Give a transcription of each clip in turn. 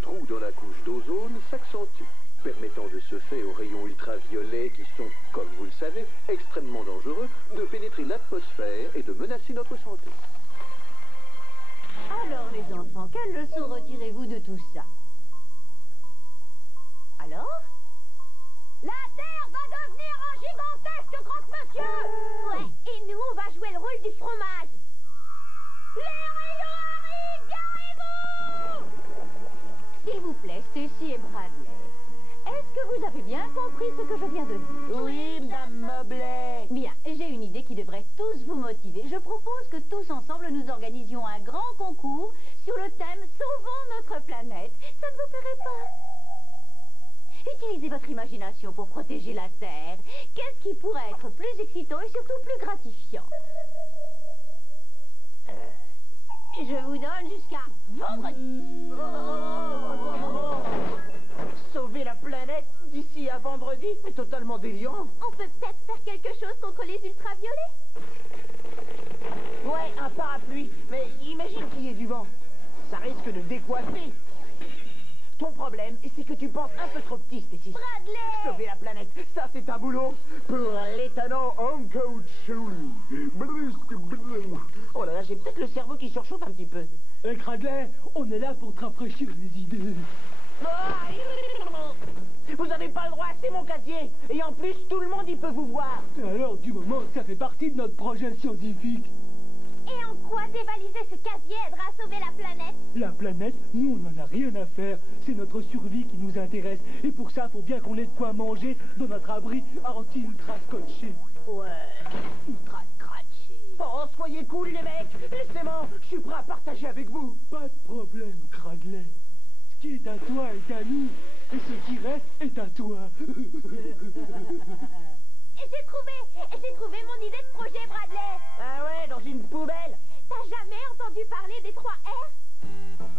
trou dans la couche d'ozone s'accentue, permettant de ce fait aux rayons ultraviolets qui sont, comme vous le savez, extrêmement dangereux, de pénétrer l'atmosphère et de menacer notre santé. Alors les enfants, quelle leçon retirez-vous de tout ça? Alors? La Terre va devenir un gigantesque croque-monsieur! Ouais, et nous, on va jouer le rôle du fromage. Les rayons arrivent, garez-vous! S'il vous plaît, Stacy et Bradley, est-ce que vous avez bien compris ce que je viens de dire? Oui, Madame Mobley. Bien, j'ai une idée qui devrait tous vous motiver. Je propose que tous ensemble nous organisions un grand concours sur le thème « Sauvons notre planète ». Ça ne vous plairait pas? Utilisez votre imagination pour protéger la Terre. Qu'est-ce qui pourrait être plus excitant et surtout plus gratifiant? Je vous donne jusqu'à vendredi. Sauver la planète d'ici à vendredi, c'est totalement délirant. On peut peut-être faire quelque chose contre les ultraviolets? Ouais, un parapluie. Mais imagine qu'il y ait du vent. Ça risque de décoiffer. Ton problème, c'est que tu penses un peu trop petit, Stacy. Bradley! Sauver la planète, ça c'est un boulot pour l'étonnant homme coach. Oh là là, j'ai peut-être le cerveau qui surchauffe un petit peu. Bradley, on est là pour te rafraîchir les idées. Vous n'avez pas le droit, c'est mon casier. Et en plus, tout le monde y peut vous voir. Alors, du moment que ça fait partie de notre projet scientifique. Et en quoi dévaliser ce casier aidera à sauver la planète? La planète, nous, on n'en a rien à faire. C'est notre survie qui nous intéresse. Et pour ça, faut bien qu'on ait de quoi manger dans notre abri anti-ultra scotché. Ouais, ultra scratché. Oh, soyez cool, les mecs. Laissez-moi, je suis prêt à partager avec vous. Pas de problème, Bradley. Ce qui est à toi est à nous. Et ce qui reste est à toi. Et j'ai trouvé mon idée de projet, Bradley. Ah ouais, dans une poubelle. T'as jamais entendu parler des 3 R?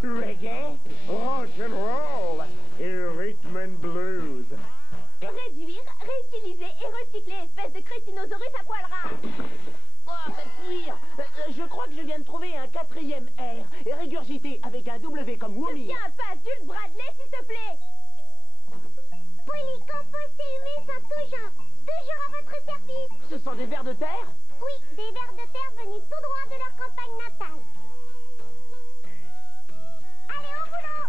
Reggae, Rock and roll et rhythm and blues. Réduire, réutiliser et recycler, espèce de crétinosaurus à poil ras. oh, pire. Je crois que je viens de trouver un 4e R. Et régurgité avec un W comme Woomy. Deviens un peu adulte, Bradley, s'il te plaît. Polycompost et humus en tout genre. Toujours à votre service. Ce sont des vers de terre? Oui, des vers de terre venus tout droit de leur campagne natale. Allez, au boulot!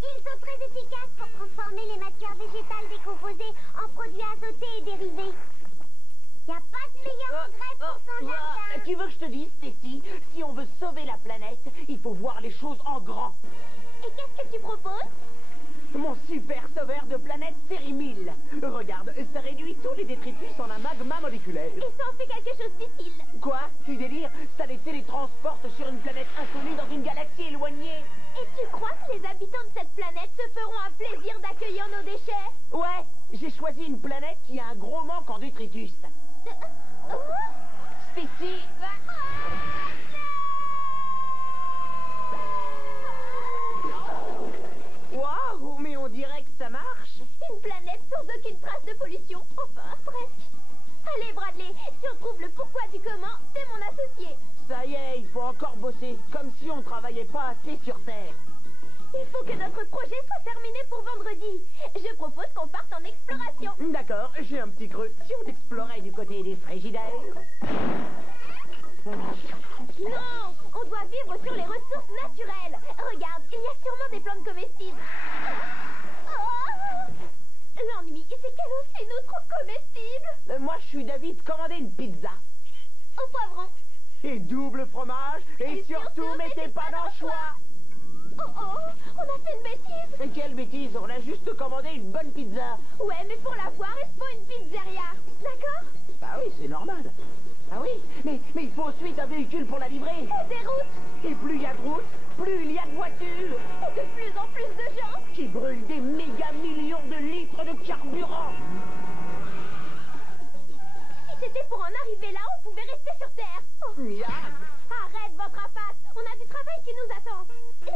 Ils sont très efficaces pour transformer les matières végétales décomposées en produits azotés et dérivés. Y a pas de meilleur engrais pour son jardin. Tu veux que je te dise, Stacy, si on veut sauver la planète, il faut voir les choses en grand. Et qu'est-ce que tu proposes? Mon super sauveur de planète série 1000. Regarde, ça réduit tous les détritus en un magma moléculaire. Et ça en fait quelque chose d'utile. Quoi? Tu délires? Ça les télétransporte sur une planète inconnue dans une galaxie éloignée. Et tu crois que les habitants de cette planète se feront un plaisir d'accueillir nos déchets? Ouais, j'ai choisi une planète qui a un gros manque en détritus. Stacy... Waouh, mais on dirait que ça marche. Une planète sans aucune trace de pollution. Enfin, presque. Allez, Bradley, si on trouve le pourquoi du comment, t'es mon associé. Ça y est, il faut encore bosser, comme si on travaillait pas assez sur Terre. Il faut que notre projet soit terminé pour vendredi. Je propose qu'on parte en exploration. D'accord, j'ai un petit creux. Si on explorait du côté des frigidaires. Non, on doit vivre sur les ressources naturelles. Regarde, il y a sûrement des plantes comestibles. Oh, l'ennui, c'est qu'elle aussi nous trouve comestibles. Moi, je suis d'avis de commander une pizza. Au poivron. Et double fromage. Et surtout, mettez pas dans le choix. Oh, on a fait une bêtise. Et quelle bêtise, on a juste commandé une bonne pizza. Ouais, mais pour l'avoir, il faut une pizzeria. D'accord? Bah oui, c'est normal. Ah oui, mais il faut ensuite un véhicule pour la livrer. Et des routes. Et plus il y a de routes, plus il y a de voitures. Et de plus en plus de gens. Qui brûlent des méga millions de litres de carburant. Si c'était pour en arriver là, on pouvait rester sur Terre. Oh. Miam. Arrête votre rapace. On a du travail qui nous attend.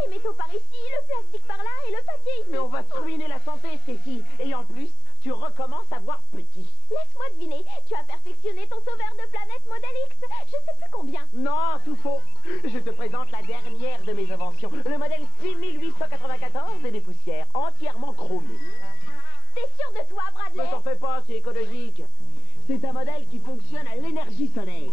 Les métaux par ici, le plastique par là et le papier ici. Mais on va se ruiner la santé, Stacy. Et en plus, tu recommences à voir petit. Laisse-moi deviner, tu as perfectionné ton sauveur de planète modèle X. Je sais plus combien. Non, tout faux. Je te présente la dernière de mes inventions. Le modèle 6894 et des poussières, entièrement chromé. T'es sûr de toi, Bradley? Ne t'en fais pas, c'est écologique. C'est un modèle qui fonctionne à l'énergie solaire.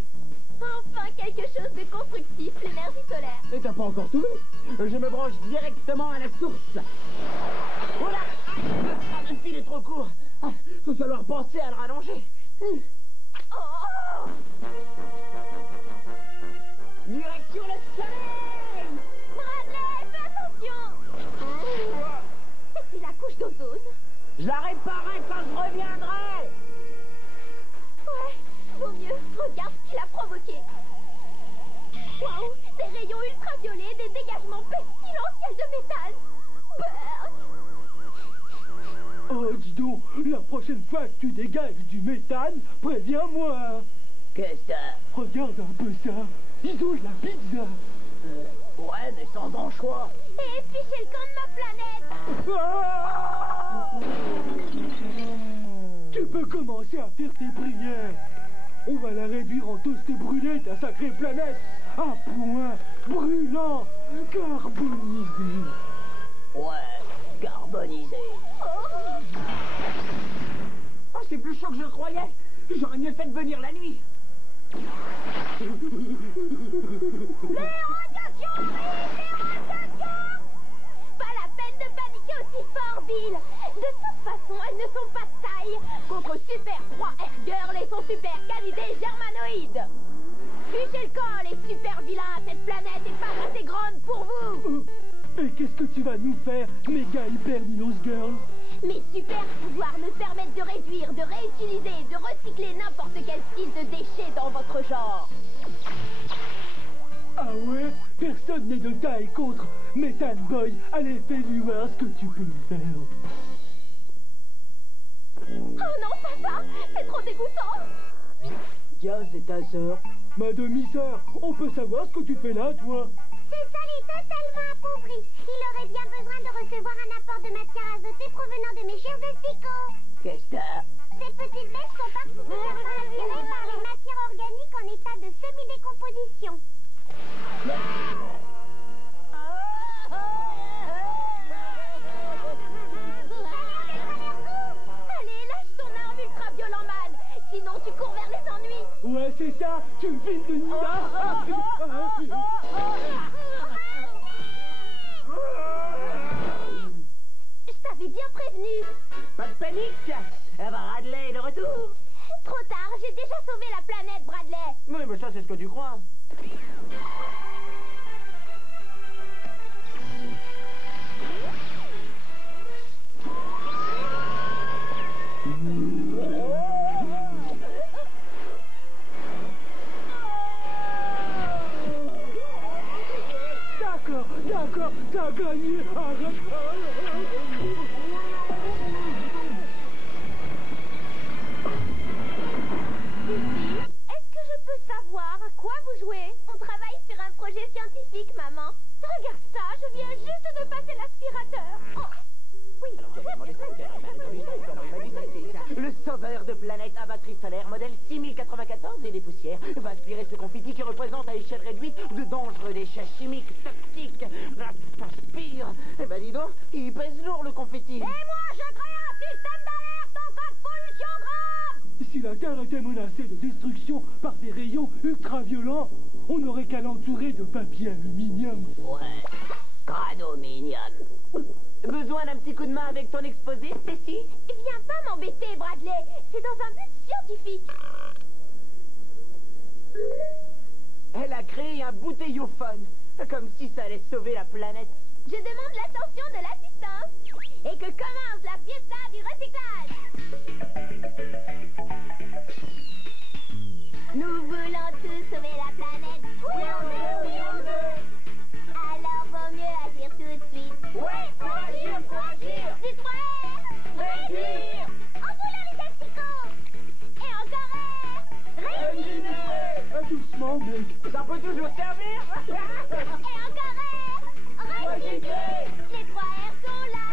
Enfin, quelque chose de constructif, l'énergie solaire. Et t'as pas encore tout vu. Je me branche directement à la source. Voilà. Le fil est trop court. Va falloir penser à le rallonger. Oh! Direction le soleil. Bradley, fais attention! C'est la couche d'ozone. Je la réparerai quand je reviendrai. Ouais, vaut mieux. Regarde ce qu'il a provoqué. Waouh, des rayons ultraviolets, des dégagements pestilentiels de métal. Burn. Oh, dis donc, la prochaine fois que tu dégages du méthane, préviens-moi. Qu'est-ce que t'as? Regarde un peu ça. Ils ont de la pizza. Ouais, mais sans bon choix. Et fichez le camp de ma planète. Ah! Tu peux commencer à faire tes prières. On va la réduire en toast brûlé, ta sacrée planète. À point brûlant, carbonisé. Ouais, carbonisé. Oh, c'est plus chaud que je le croyais. J'aurais mieux fait de venir la nuit. Les radiations arrivent, les radiations! Pas la peine de paniquer aussi fort, Bill. De toute façon, elles ne sont pas de taille. Contre Super 3 Air Girl et son super canidé germanoïde. Fichez le camp, les super vilains. Cette planète est pas assez grande pour vous. Et qu'est-ce que tu vas nous faire, méga hyper Minos Girl? Mes super pouvoirs me permettent de réduire, de réutiliser, de recycler n'importe quel style de déchets dans votre genre. Ah ouais? Personne n'est de taille contre Methane Boy. Allez, fais-lui voir ce que tu peux faire. Oh non, papa, c'est trop dégoûtant. Tiens, c'est ta sœur. Ma demi-sœur, on peut savoir ce que tu fais là, toi? Ce sol est totalement appauvri. Il aurait bien besoin de recevoir un apport de matière azotée provenant de mes chers asticots. Qu'est-ce que t'as? Ces petites bêtes sont particulièrement attirées par les matières organiques en état de semi-décomposition. Allez, lâche ton arme ultra-violent, man. Sinon, tu cours vers les ennuis. Ouais, c'est ça. Tu me files de Nida. Je t'avais bien prévenu. Pas de panique. Bradley est de retour. Trop tard, j'ai déjà sauvé la planète, Bradley. Oui, mais ça, c'est ce que tu crois. D'accord, t'as gagné. Arrête. Est-ce que je peux savoir à quoi vous jouez? On travaille sur un projet scientifique, maman. Regarde ça, je viens juste de passer l'aspirateur. Oh. Oui. Le sauveur de planète à batterie solaire, modèle 6094 et des poussières, va aspirer ce confetti qui représente à échelle réduite de dangereux déchets chimiques toxiques. Aspire. Eh ben dis donc, il pèse lourd le confetti. Et moi, je crée un système d'alerte en cas de pollution grave. Si la Terre était menacée de destruction par des rayons ultra-violents, on n'aurait qu'à l'entourer de papier aluminium. Ouais, gradominium. Besoin d'un petit coup de main avec ton exposé, Stacy? Viens pas m'embêter, Bradley. C'est dans un but scientifique. Elle a créé un bouteillophone, comme si ça allait sauver la planète. Je demande l'attention de l'assistance. Et que commence la fiesta du recyclage. Nous voulons tous sauver la planète. Oui, on veut, oui, on veut. Alors vaut mieux agir tout de suite. Oui, faut agir, faut agir. Dites-moi, réduire. En voulant les asticots. Et encore réduire. Doucement, mec. Ça peut toujours servir. Et encore réduire. Les 3 R sont là.